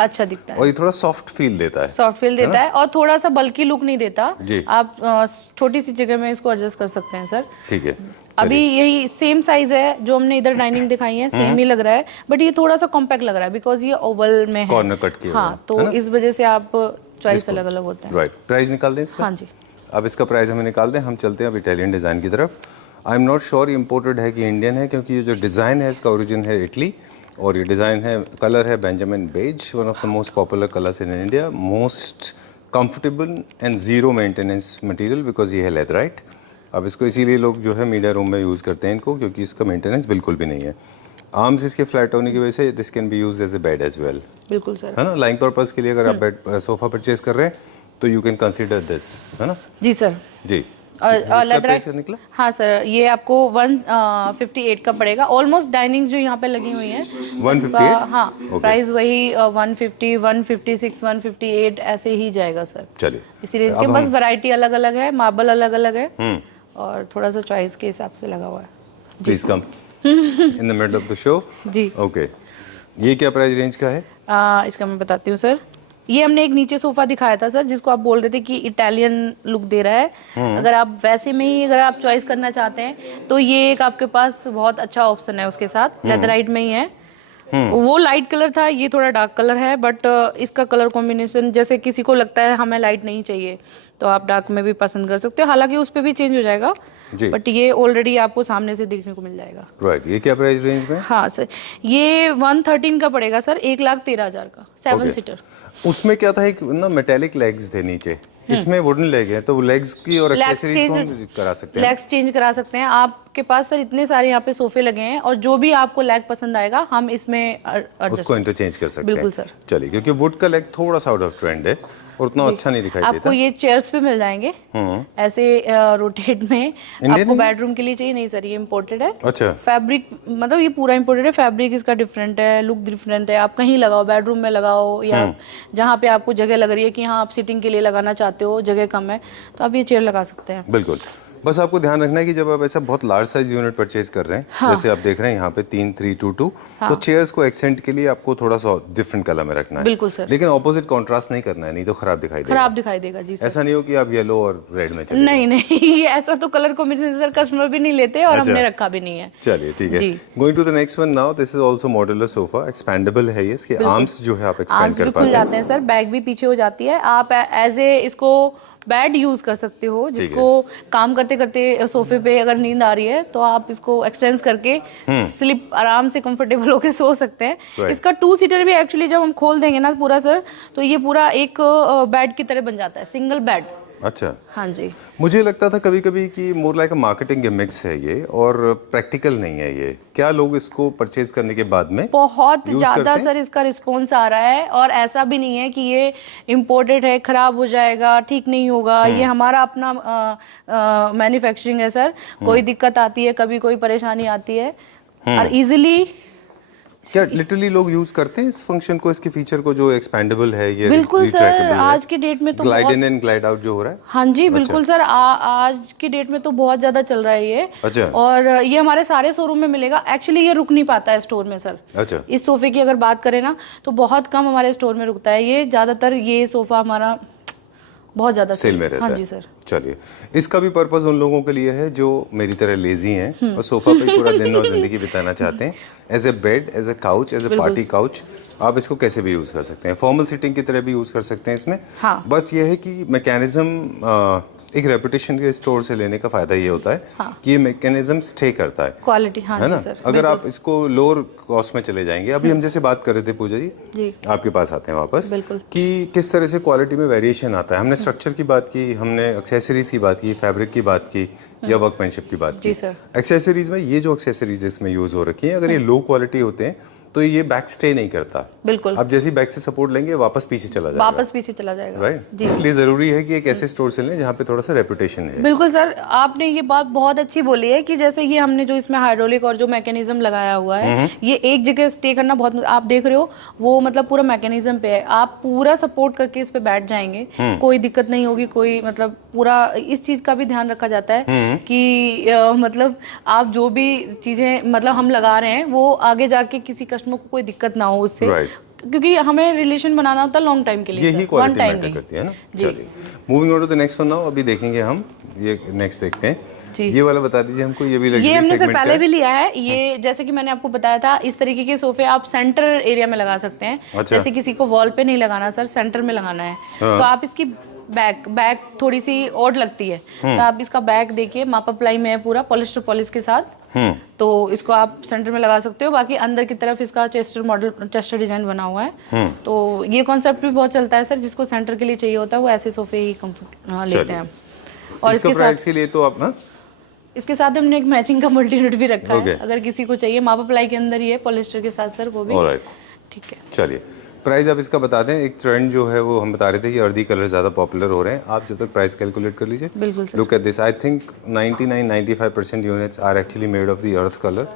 और ये थोड़ा सॉफ्ट फील देता है, और थोड़ा सा बल्कि लुक नहीं देता जी। आप छोटी सी जगह में इसको एडजस्ट कर सकते हैं सर। ठीक है, अभी यही सेम साइज है जो हमने इधर डाइनिंग दिखाई है, सेम ही लग रहा है, बट ये थोड़ा सा कॉम्पैक्ट लग रहा है बिकॉज ये ओवल में है, कॉर्नर कट किया। हाँ, तो इस वजह से आप चॉइस अलग अलग होते हैं। राइट, प्राइस निकाल दें इसका। हाँ जी, अब इसका प्राइस हमें निकाल दें। हम चलते हैं अब इटालियन डिजाइन की तरफ। I am not sure imported है कि इंडियन है, क्योंकि ये जो डिज़ाइन है इसका ओरिजिन है इटली, और ये डिज़ाइन है, कलर है Benjamin beige, one of the most popular colours in India, most comfortable and zero maintenance material because ये है लेदराइट। अब इसको इसीलिए लोग जो है मीडिया रूम में यूज़ करते हैं इनको, क्योंकि इसका मेंटेनेंस बिल्कुल भी नहीं है। आर्म्स इसके फ्लैट होने की वजह से this can be use as a bed as well. बिल्कुल सर, है ना, लाइंग पर्पस के लिए अगर आप बेड सोफा परचेज कर रहे हैं तो यू कैन कंसीडर दिस, है ना जी सर। जी, और लेदराइट निकला। हाँ सर, ये आपको 158 का पड़ेगा। ऑलमोस्ट डाइनिंग जो यहाँ पे लगी हुई है 158, हाँ, प्राइस वही 150, 156, 158 ऐसे ही जाएगा सर। चलिए, इसीलिए इसके बस वैरायटी अलग अलग है, मार्बल अलग अलग है, और थोड़ा सा चॉइस के हिसाब से लगा हुआ है। Please come in the middle of the show जी। ओके, ये क्या प्राइस रेंज का है? इसका मैं बताती हूँ सर। ये हमने एक नीचे सोफा दिखाया था सर, जिसको आप बोल रहे थे कि इटालियन लुक दे रहा है। अगर आप वैसे में ही अगर आप चॉइस करना चाहते हैं तो ये एक आपके पास बहुत अच्छा ऑप्शन है उसके साथ। लेदराइट में ही है, वो लाइट कलर था, ये थोड़ा डार्क कलर है, बट इसका कलर कॉम्बिनेशन जैसे किसी को लगता है हमें लाइट नहीं चाहिए तो आप डार्क में भी पसंद कर सकते हो, हालांकि उस पर भी चेंज हो जाएगा। बट ये ऑलरेडी आपको सामने से देखने को मिल जाएगा। राइट, ये क्या प्राइस रेंज में? हाँ सर, ये 113 का पड़ेगा सर, 1,13,000 का 7 सीटर। उसमें क्या था, एक ना मेटेलिक लेग्स थे नीचे, इसमें वुडन लेग है, तो लेग्स की और एक्सेसरीज को हम करा सकते हैं। लेग्स चेंज करा सकते हैं। आपके पास सर इतने सारे यहाँ पे सोफे लगे हैं और जो भी आपको लेग पसंद आएगा हम इसमें उसको इंटरचेंज कर सकते हैं। बिल्कुल सर। चलिए, क्योंकि वुड का लेग थोड़ा सा आउट ऑफ ट्रेंड है और उतना अच्छा नहीं दिखाई देता। आपको ये चेयर्स पे मिल जाएंगे ऐसे रोटेट में। आपको बेडरूम के लिए चाहिए? नहीं सर, ये इम्पोर्टेड है। अच्छा। फैब्रिक मतलब ये पूरा इम्पोर्टेड है, फैब्रिक इसका डिफरेंट है, लुक डिफरेंट है। आप कहीं लगाओ, बेडरूम में लगाओ या जहाँ पे आपको जगह लग रही है कि हाँ आप सिटिंग के लिए लगाना चाहते हो, जगह कम है, तो आप ये चेयर लगा सकते हैं। बिल्कुल। बस आपको ध्यान रखना है कि जब आप ऐसा बहुत लार्ज साइज यूनिट परचेज कर रहे हैं, जैसे आप देख रहे हैं यहाँ पे 3-3-2-2, तो चेयर्स को एक्सेंट के लिए आपको थोड़ा सा डिफरेंट कलर में रखना है। बिल्कुल सर। लेकिन ऑपोजिट कॉन्ट्रास्ट नहीं करना है, नहीं तो खराब दिखाई देगा। खराब दिखाई देगा जी सर। ऐसा नहीं हो कि आप येलो और रेड में चले। नहीं ऐसा तो कलर कॉम्बिनेशन सर कस्टमर भी नहीं लेते और हमने रखा भी नहीं है। चलिए ठीक है। Going to the next one now. This is also modular sofa, expandable है ये, इसके आर्म्स जो है आप एक्सपेंड कर पाते हैं। जाते हैं सर, बैक भी पीछे हो जाती है। आप एज ए इसको बेड यूज कर सकते हो, जिसको काम करते करते सोफे पे अगर नींद आ रही है तो आप इसको एक्सटेंड करके स्लिप आराम से कंफर्टेबल होके सो सकते हैं। इसका 2 सीटर भी एक्चुअली जब हम खोल देंगे ना पूरा सर, तो ये पूरा एक बेड की तरह बन जाता है, सिंगल बेड। अच्छा। हाँ जी। मुझे लगता था कभी कभी कि more like a marketing gimmicks है ये और प्रैक्टिकल नहीं है ये। क्या लोग इसको परचेज करने के बाद में बहुत ज्यादा सर इसका रिस्पॉन्स आ रहा है, और ऐसा भी नहीं है कि ये इम्पोर्टेड है, खराब हो जाएगा, ठीक नहीं होगा। ये हमारा अपना मैन्युफैक्चरिंग है सर। कोई दिक्कत आती है, कभी कोई परेशानी आती है और इजीली। क्या लिटरली लोग यूज करते हैं इस फंक्शन को, इसके फीचर को, जो एक्सपेंडेबल है ये? बिल्कुल सर, आज की डेट में तो glide in and glide out जो हो रहा है। हाँ जी बिल्कुल सर, आज की डेट में तो बहुत ज्यादा चल रहा है ये। अच्छा। और ये हमारे सारे शोरूम में मिलेगा। एक्चुअली ये रुक नहीं पाता है स्टोर में सर। अच्छा। इस सोफे की अगर बात करें ना तो बहुत कम हमारे स्टोर में रुकता है ये। ज्यादातर ये सोफा हमारा बहुत ज्यादा सेल में रहता है। हाँ जी सर। चलिए, इसका भी पर्पस उन लोगों के लिए है जो मेरी तरह लेजी हैं और सोफा पे पूरा दिन और जिंदगी बिताना चाहते हैं। As a bed, as a couch, as a party couch, आप इसको कैसे भी यूज कर सकते हैं। फॉर्मल सीटिंग की तरह भी यूज कर सकते हैं इसमें। बस ये है कि मैकेनिज्म एक रेपुटेशन के स्टोर से लेने का फायदा ये होता है कि ये मैकेनिज्म स्टे करता है, क्वालिटी। हाँ है ना सर, अगर आप इसको लोअर कॉस्ट में चले जाएंगे, अभी हम जैसे बात कर रहे थे पूजा जी, आपके पास आते हैं वापस कि किस तरह से क्वालिटी में वेरिएशन आता है। हमने स्ट्रक्चर की बात की, हमने एक्सेसरीज की बात की, फैब्रिक की बात की या वर्कमैनशिप की बात की। एक्सेसरीज में ये जो एक्सेसरीज इसमें यूज हो रखी है, अगर ये लो क्वालिटी होते हैं तो ये बैक स्टे नहीं करता। बिल्कुल। आप जैसे ही बैक से सपोर्ट लेंगे वापस पीछे चला जाएगा। राइट। इसलिए जरूरी है कि एक ऐसे स्टोर से लें जहाँ पे थोड़ा सा रेपुटेशन है। बिल्कुल सर, आपने ये बात बहुत अच्छी बोली है कि जैसे ये हमने जो इसमें हाइड्रोलिक और जो मैकेनिज्म लगाया हुआ है, ये एक जगह स्टे करना बहुत, आप देख रहे हो वो मतलब पूरा मैकेनिज्म पे है। आप पूरा सपोर्ट करके इस पे बैठ जाएंगे, कोई दिक्कत नहीं होगी। कोई मतलब पूरा इस चीज का भी ध्यान रखा जाता है कि मतलब आप जो भी चीजें मतलब हम लगा रहे हैं वो आगे जाके किसी कस्टमर को कोई दिक्कत ना हो उससे। क्योंकि हमें रिलेशन बनाना होता है लॉन्ग टाइम के लिए, यही क्वालिटी मैटर करती है ना। चलिए, moving on to the next one now. अभी देखेंगे हम ये नेक्स्ट देखते हैं। ये वाला बता दीजिए हमको। ये भी लग्जरी ये हमने सर पहले भी लिया है। ये जैसे कि मैंने आपको बताया था, इस तरीके के सोफे आप सेंटर एरिया में लगा सकते हैं। अच्छा। जैसे किसी को वॉल पे नहीं लगाना सर, सेंटर में लगाना है, तो आप इसकी बैक थोड़ी सी ऑड लगती है, तो आप इसका बैक देखिए, मापा प्लाई में है पूरा, पॉलिस्टर पॉलिश के साथ। तो इसको आप सेंटर में लगा सकते हो। बाकी अंदर की तरफ इसका चेस्टर मॉडल, चेस्टर डिजाइन बना हुआ है। तो ये कॉन्सेप्ट भी बहुत चलता है सर। जिसको सेंटर के लिए चाहिए होता है वो ऐसे सोफे ही कंफर्ट लेते हैं। और इसके प्राइस के लिए तो आप इसके साथ हमने एक मैचिंग का मल्टी नट भी रखा है, अगर किसी को चाहिए। मापा प्लाई के अंदर ही है, पॉलिस्टर के साथ सर, वो भी ठीक है। चलिए, प्राइस आप इसका बता दें। एक ट्रेंड जो है वो हम बता रहे थे कि अर्दी कलर ज़्यादा पॉपुलर हो रहे हैं। आप जब तक प्राइस कैलकुलेट कर लीजिए। बिल्कुल sir. Look at this, I think 99-95% units are actually made of the earth colour,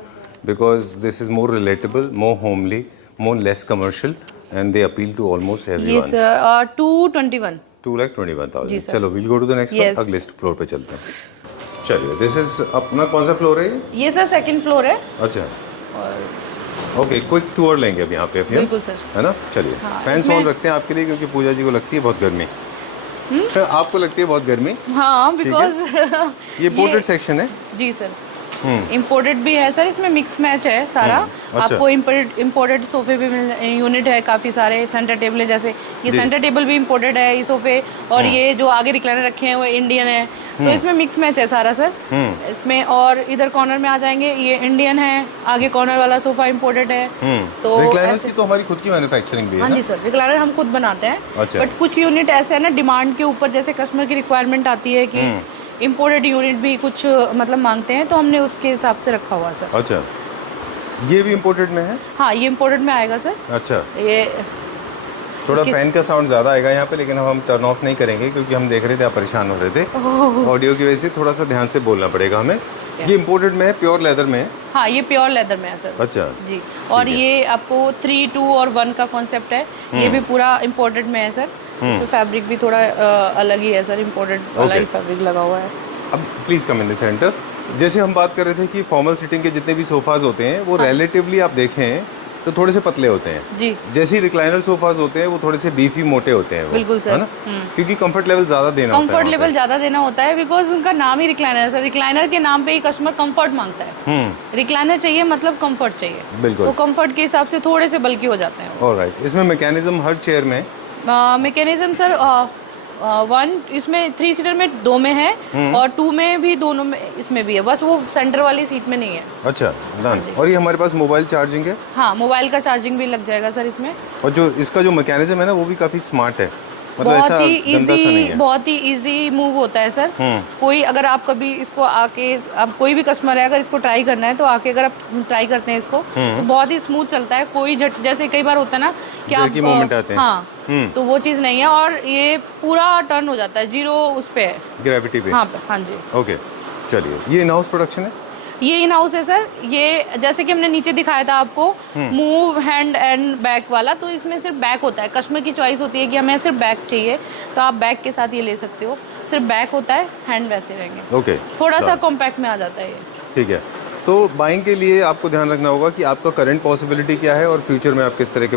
because this is more relatable, more homely, more less commercial, and they appeal to almost everyone. ये sir 2,21,000। चलो, will go to the next one. अगले floor पे चलते हैं। चलिए, this is अपना कौन सा फ्लोर है ये सर सेकंड फ्लोर है। अच्छा। ओके, क्विक टूर लेंगे अब यहाँ पे अपने। बिल्कुल सर। है ना। चलिए, फैंस ऑन रखते हैं आपके लिए, क्योंकि पूजा जी को लगती है बहुत गर्मी। आपको लगती है बहुत गर्मी। हाँ, बिकॉज ये पोर्ट्रेट सेक्शन है जी सर। इम्पोर्टेड भी है सर, इसमें मिक्स मैच है सारा। अच्छा। आपको इम्पोर्टेड सोफे भी यूनिट है काफ़ी सारे। सेंटर टेबल है, जैसे ये सेंटर टेबल भी इम्पोर्टेड है ये सोफे। और ये जो आगे रिक्लाइनर रखे हैं वो इंडियन है। तो इसमें मिक्स मैच है सारा सर इसमें। और इधर कॉर्नर में आ जाएंगे, ये इंडियन है, आगे कॉर्नर वाला सोफा इम्पोर्टेड है। तो रिक्लाइनर्स की तो हमारी खुद की मैन्युफैक्चरिंग भी है। हाँ जी सर, रिक्लाइनर हम खुद बनाते हैं। अच्छा। बट कुछ यूनिट ऐसे है ना डिमांड के ऊपर, जैसे कस्टमर की रिक्वायरमेंट आती है कि इम्पोर्टेड यूनिट भी कुछ मतलब मांगते हैं, तो हमने उसके हिसाब से रखा हुआ सर। अच्छा, ये भी इम्पोर्टेड में है? हाँ, ये इम्पोर्टेड में आएगा सर। अच्छा, ये थोड़ा फैन का साउंड ज़्यादा आएगा यहाँ पे, लेकिन हम टर्न ऑफ नहीं करेंगे क्योंकि हम देख रहे थे आप परेशान हो रहे थे ऑडियो की वजह से। थोड़ा सा ध्यान से बोलना पड़ेगा हमें। ये इम्पोर्टेड में है, प्योर लेदर में है? हाँ, ये प्योर लेदर में है सर। अच्छा जी। और ये आपको 3, 2 और 1 का कॉन्सेप्ट है। ये भी पूरा इम्पोर्टेड में है सर। इसमें फैब्रिक भी थोड़ा अलग ही है सर, इम्पोर्टेड वाला ही फैब्रिक लगा हुआ है। अब please come in the centre. जैसे हम बात कर रहे थे कि फॉर्मल सिटिंग के जितने भी सोफाज होते हैं वो रिलेटिवली आप देखें तो थोड़े से पतले होते हैं जी। जैसे रिक्लाइनर सोफाज होते हैं वो थोड़े से बीफी मोटे होते हैं। बिल्कुल सर, है ना? क्योंकि कंफर्ट लेवल ज़्यादा देना होता है। कंफर्ट लेवल ज़्यादा देना होता है बिकॉज उनका नाम ही रिक्लाइनर है सर। रिक्लाइनर के नाम पे ही कस्टमर कंफर्ट मांगता है। रिक्लाइनर चाहिए मतलब कंफर्ट चाहिए। बिल्कुल। तो कंफर्ट के हिसाब से थोड़े से बल्कि हो जाते हैं। ऑलराइट। इसमें मैकेनिज्म हर चेयर में? मैकेनिज्म सर 1 इसमें 3 सीटर में 2 में है और 2 में भी, दोनों में इसमें भी है, बस वो सेंटर वाली सीट में नहीं है। अच्छा डन। और ये हमारे पास मोबाइल चार्जिंग है? हाँ, मोबाइल का चार्जिंग भी लग जाएगा सर इसमें। और जो इसका जो मैकेनिज्म है ना वो भी काफ़ी स्मार्ट है, मतलब बहुत ऐसा ही गंदा सा नहीं इजी, है। बहुत ही इजी मूव होता है सर। कोई अगर आप कभी इसको आके, अब कोई भी कस्टमर है अगर इसको ट्राई करना है तो आके अगर आप ट्राई करते हैं इसको तो बहुत ही स्मूथ चलता है। कोई जैसे कई बार होता है ना कि आप मोमेंट आते हैं। हाँ, तो वो चीज़ नहीं है। और ये पूरा टर्न हो जाता है, 0 उस पे है, ग्रेविटी पे। हाँ जी। ओके चलिए, ये इन हाउस प्रोडक्शन है? ये इन हाउस है सर। ये जैसे कि हमने नीचे दिखाया था आपको मूव हैंड एंड बैक वाला, तो इसमें सिर्फ बैक होता है। कस्टमर की चॉइस होती है कि हमें सिर्फ बैक चाहिए तो आप बैक के साथ ये ले सकते हो। सिर्फ बैक होता है, हैंड वैसे रहेंगे। ओके, थोड़ा सा कॉम्पैक्ट में आ जाता है ये। ठीक है। तो बाइंग के लिए आपको ध्यान रखना होगा कि आपका करंट पॉसिबिलिटी क्या है और फ्यूचर में आप किस तरह के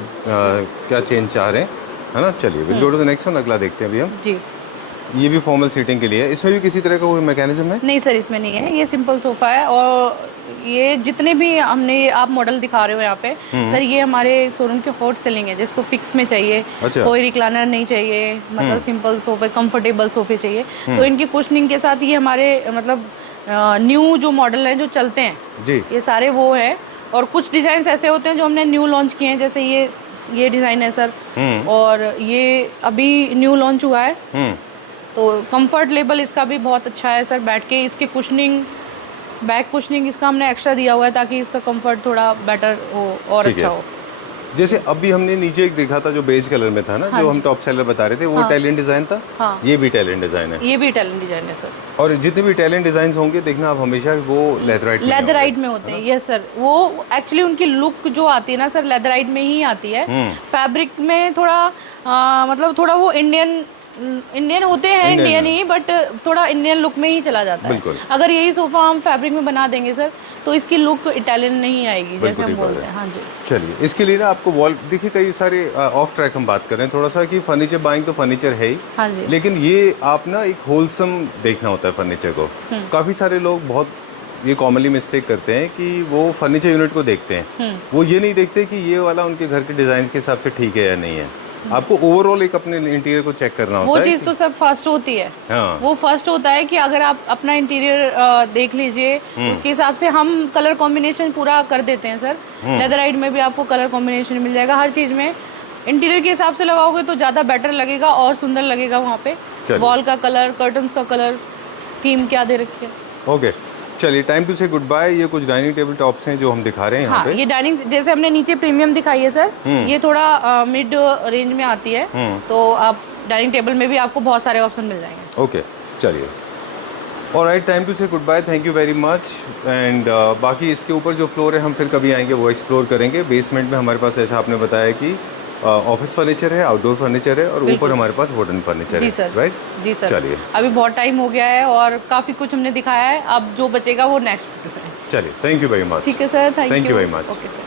क्या चेंज चाह रहे हैं, है ना? चलिए will go to the next one. अगला देखते हैं अभी हम। जी। ये भी फॉर्मल सीटिंग के लिए है। इसमें भी किसी तरह का कोई मैकेनिज्म है? नहीं सर, इसमें नहीं है। ये सिंपल सोफ़ा है। और ये जितने भी हमने आप मॉडल दिखा रहे हो यहाँ पे सर, ये हमारे शोरूम के हॉट सेलिंग है, जिसको फिक्स में चाहिए। अच्छा। कोई रिक्लाइनर नहीं चाहिए, मतलब सिंपल सोफे, कंफर्टेबल सोफे चाहिए। तो इनकी कुशनिंग के साथ ये हमारे मतलब न्यू जो मॉडल हैं जो चलते हैं जी, ये सारे वो है। और कुछ डिज़ाइन ऐसे होते हैं जो हमने न्यू लॉन्च किए हैं, जैसे ये डिज़ाइन है सर। और ये अभी न्यू लॉन्च हुआ है। तो कंफर्ट लेवल इसका भी बहुत अच्छा है सर। बैठ के इसके कुशनिंग, बैक कुशनिंग इसका हमने एक्स्ट्रा दिया हुआ है ताकि इसका कंफर्ट थोड़ा बेटर हो और अच्छा हो। जैसे अभी हमने नीचे एक देखा था जो बेज कलर में था ना, जो हम टॉप सेलर बता रहे थे, वो इटालियन डिजाइन था। हाँ। ये भी इटालियन डिजाइन है? ये भी इटालियन डिजाइन है सर। और जितने भी इटालियन डिजाइन होंगे देखना आप हमेशा वो लेदराइट में होते हैं। यस सर, वो एक्चुअली उनकी लुक जो आती है ना सर, लेदराइट में ही आती है। फैब्रिक में थोड़ा मतलब थोड़ा वो इंडियन होते हैं, इंडियन ही, बट थोड़ा इंडियन लुक में ही चला जाता है। अगर यही सोफा हम फैब्रिक में बना देंगे सर तो इसकी लुक इटालियन नहीं आएगी, जैसे हम बोलते हैं। हाँ जी। चलिए, इसके लिए ना आपको वॉल देखिए, कई सारे ऑफ ट्रैक हम बात कर रहे हैं थोड़ा सा कि फर्नीचर बाइंग तो फर्नीचर है ही। हाँ जी। लेकिन ये आप ना एक होलसम देखना होता है फर्नीचर को। काफ़ी सारे लोग बहुत ये कॉमनली मिस्टेक करते हैं कि वो फर्नीचर यूनिट को देखते हैं, वो ये नहीं देखते कि ये वाला उनके घर के डिज़ाइन के हिसाब से ठीक है या नहीं है। आपको ओवरऑल एक अपने इंटीरियर को चेक करना होता है। वो चीज़ तो सब फर्स्ट होती है। हाँ। वो फर्स्ट होता है कि अगर आप अपना इंटीरियर देख लीजिए, उसके हिसाब से हम कलर कॉम्बिनेशन पूरा कर देते हैं सर। लेदराइट में भी आपको कलर कॉम्बिनेशन मिल जाएगा हर चीज़ में। इंटीरियर के हिसाब से लगाओगे तो ज़्यादा बेटर लगेगा और सुंदर लगेगा। वहाँ पे वॉल का कलर, कर्टन्स का कलर, थीम क्या दे रखी है। ओके चलिए, time to say good bye. ये कुछ डाइनिंग टेबल टॉप्स हैं जो हम दिखा रहे हैं यहाँ पे। ये डाइनिंग, जैसे हमने नीचे प्रीमियम दिखाई है सर, ये थोड़ा मिड रेंज में आती है। तो आप डाइनिंग टेबल में भी आपको बहुत सारे ऑप्शन मिल जाएंगे। ओके चलिए, alright, time to say goodbye. Thank you very much. And बाकी इसके ऊपर जो फ्लोर है हम फिर कभी आएंगे वो एक्सप्लोर करेंगे। बेसमेंट में हमारे पास, ऐसा आपने बताया कि ऑफिस फर्नीचर है, आउटडोर फर्नीचर है और ऊपर हमारे पास वुडन फर्नीचर है, राइट? जी सर। चलिए, अभी बहुत टाइम हो गया है और काफ़ी कुछ हमने दिखाया है, अब जो बचेगा वो नेक्स्ट। चलिए, थैंक यू वेरी मच। ठीक है sir, thank you very much. Okay sir.